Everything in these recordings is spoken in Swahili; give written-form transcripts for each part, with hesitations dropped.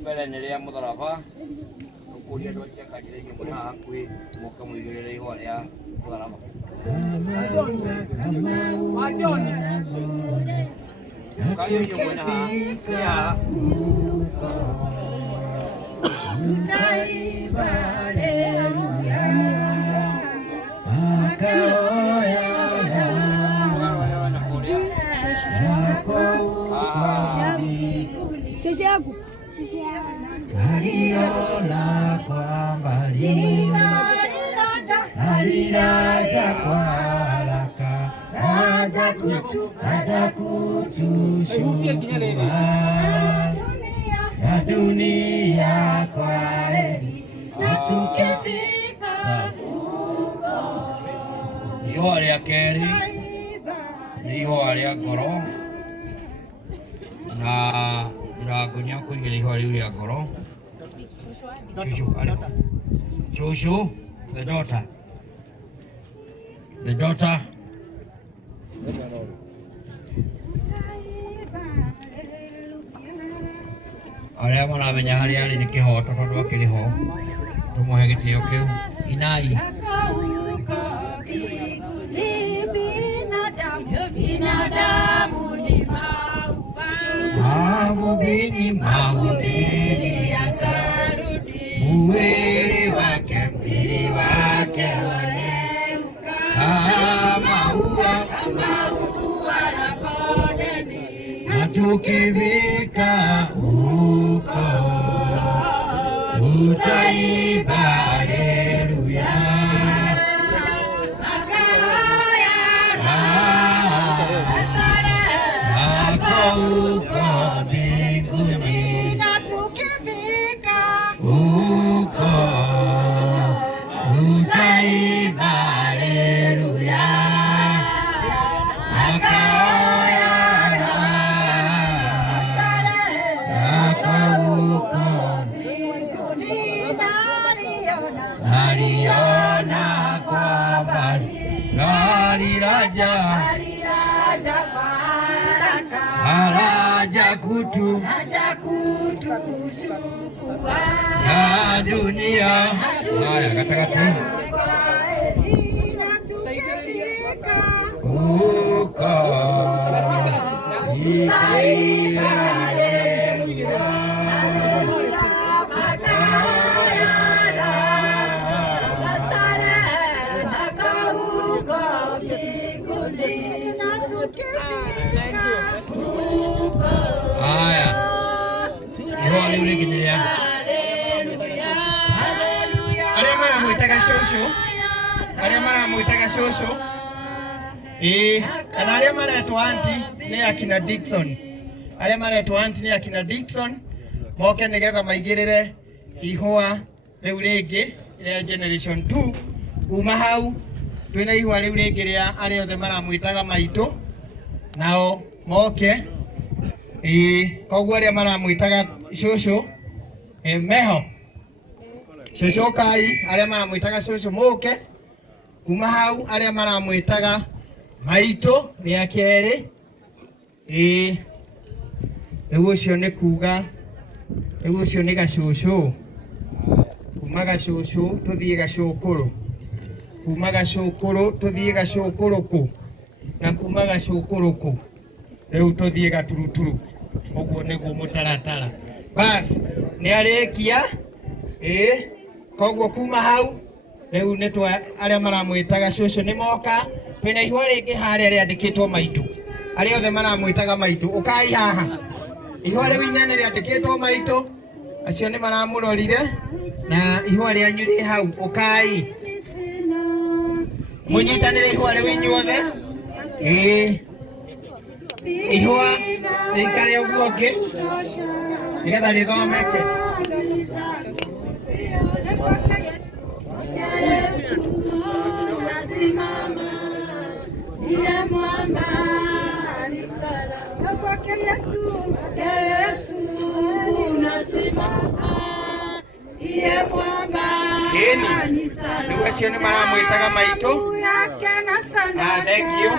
Mbele endelea mudharaba ukuria ndo cia kajire ke mwana hakwi muka muigirire ihwa ria mudharaba kayo yo mwana ya haleluya akaoya sheshe yangu aliona kwa mbali aliraja kwa haraka hata kutushukua ya dunia kwa heri na tukifika ihwa ria keri ni ihwa ria ngoro na iragonya kuigira ihwa riu ria ngoro Shushu, the daughter. Aria maramenya haria ari ni kihoto tondu akiri ho tumuhe gitio kiu inai binadamu ni mahubiri atarudi mwili wake kama ua la bondeni na tukifika huko tutaimba haleluya huko mbinguni na tukifika huko tutaimba haleluya makao ya raha huko mbinguni naliona kwa mbali gari laja haraja kutushukua ya dunia haya katakati huko aria maramwitaga shosho kana aria maretwo anti ni akina Dickson aria maretwo anti ni akina Dickson moke nigetha maigirire ihwa riu ringi ria generation 2 kuma hau twina ihwa riu ringi ria aria othe maramwitaga maito nao moke koguo aria maramwitaga shosho meho shosho kai aria maramwitaga shosho moke kuma hau aria maramwitaga maito ria keri riu ucio ni kuga riu ucio ni gacushu kuma gacushu tuthie gacukuru kuma gacukuru tuthie gacukuruku na kuma gacukuruku riu tuthie gaturuturu uguo niguo mutaratara bas ni arikia koguo kuma hau riu ni twa aria maramwitaga shosho ni moka twina ihua ringi haria riandikitwo Maitu aria othe maramwitaga Maitu ukai haha ihua riu inene riandikitwo Maitu acio ni maramurorire na ihua rianyu ri hau ukai munyitanire ihua riu inyuothe ihua rikare uguo ngi nigetha rithomeke Riu acio ni maramwitaga Maitu. Thank you.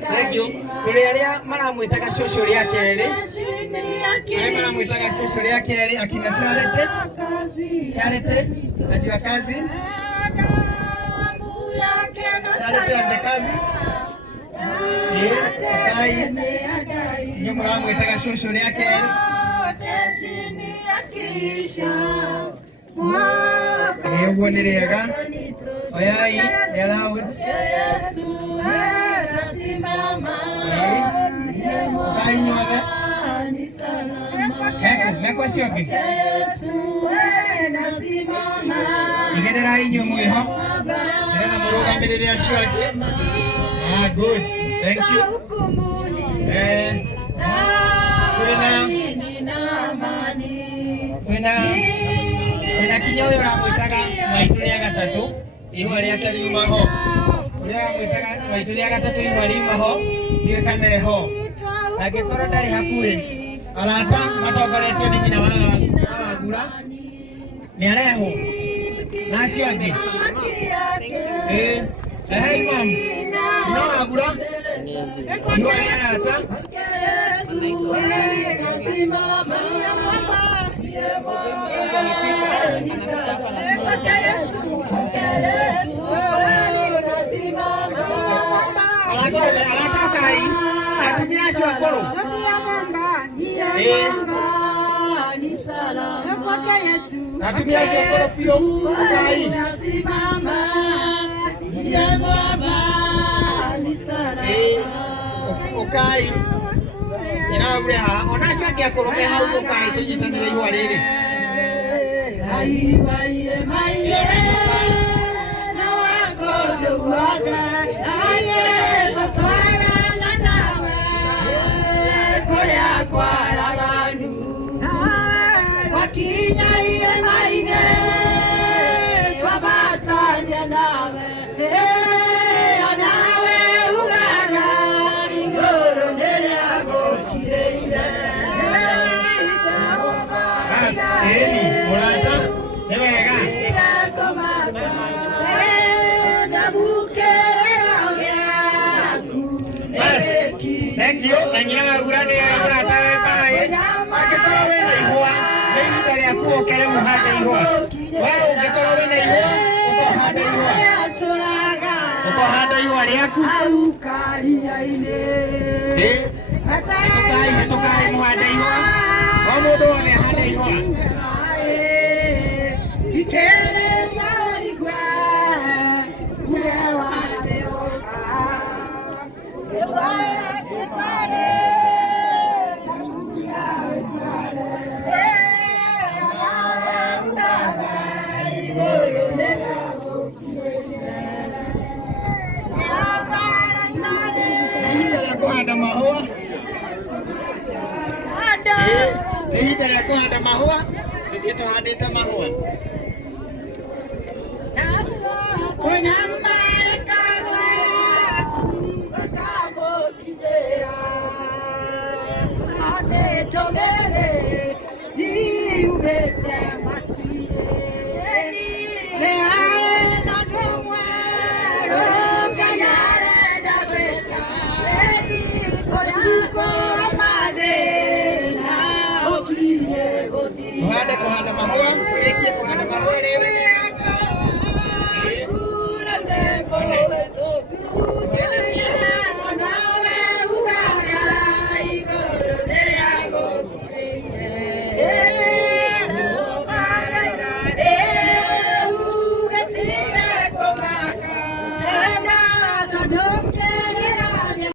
Thank you. Turi aria maramwitaga cucu ria keri aria maramwitaga cucu ria keri akina Charity and your cousins. Charity and the cousins. Nyo maramwitaga cucu ria keri uguo ni riega oyai ni allowed ukai nyuothe meko ciongi igererai inyuĩ mwĩho nĩgetha mũrũgamĩrĩre acio angĩ. Good, thank you. Twina kinya uyu uramwitaga Maitu ria gatatu ihua riake riuma ho uria uramwitaga Maitu ria gatatu ihua riuma ho ndiũĩ kana eho angĩkorwo ndarĩ hakuhĩ arata matongoretio nĩ nyina wa Wagura nĩ arehwo na acio angĩ hey mom no Wagura ihua ria arata atumia acio akũrũ atumia acio akũrũ biũ ukai inaure haha ona acio angĩ akũrũ me hau ukai tũnyitanĩre ihua rĩrĩ Thank you. Na nyina Wagura nĩ mũrata we baĩ angĩkorwo wĩna ihua nĩ ihinda rĩaku ũkere ũhande ihua we ũngĩkorwo wĩna ihua ũkohanda ihua rĩaku tũkaĩ mũhande ihua o mũndũ wothe ahande ihua kuhanda mahua nĩ ihinda rĩa kũhanda mahua ithuĩ tũhandĩte mahua